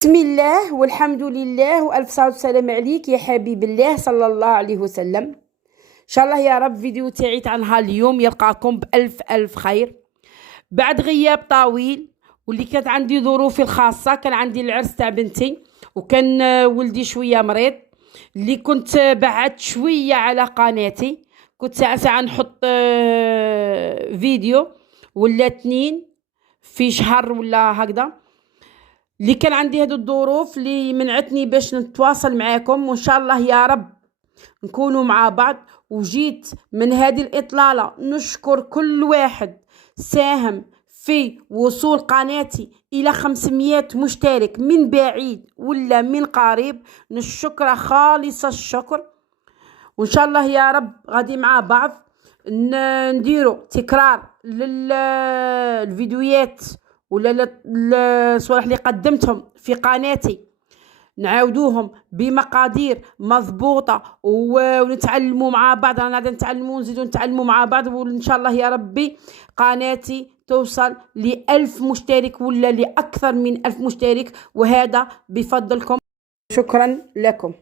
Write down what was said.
بسم الله والحمد لله وألف صلاة والسلام عليك يا حبيب الله صلى الله عليه وسلم. إن شاء الله يا رب فيديو تاعي تاع نهار اليوم يلقاكم بألف خير بعد غياب طويل، واللي كانت عندي ظروفي الخاصة. كان عندي العرس تاع بنتي، وكان ولدي شوية مريض، اللي كنت بعدت شوية على قناتي. كنت ساعة نحط فيديو ولا 2 في شهر ولا هكذا. اللي كان عندي هذه الظروف اللي منعتني باش نتواصل معاكم، وان شاء الله يا رب نكونوا مع بعض. وجيت من هذه الإطلالة نشكر كل واحد ساهم في وصول قناتي إلى 500 مشترك من بعيد ولا من قريب. نشكر خالص الشكر، وإن شاء الله يا رب غادي مع بعض نديروا تكرار للفيديوهات ولا الصوالح اللي قدمتهم في قناتي، نعاودوهم بمقادير مضبوطه ونتعلموا مع بعض. رانا غادي نتعلموا ونزيدوا نتعلموا مع بعض، وان شاء الله يا ربي قناتي توصل ل1000 مشترك ولا لأكثر من 1000 مشترك، وهذا بفضلكم. شكرا لكم.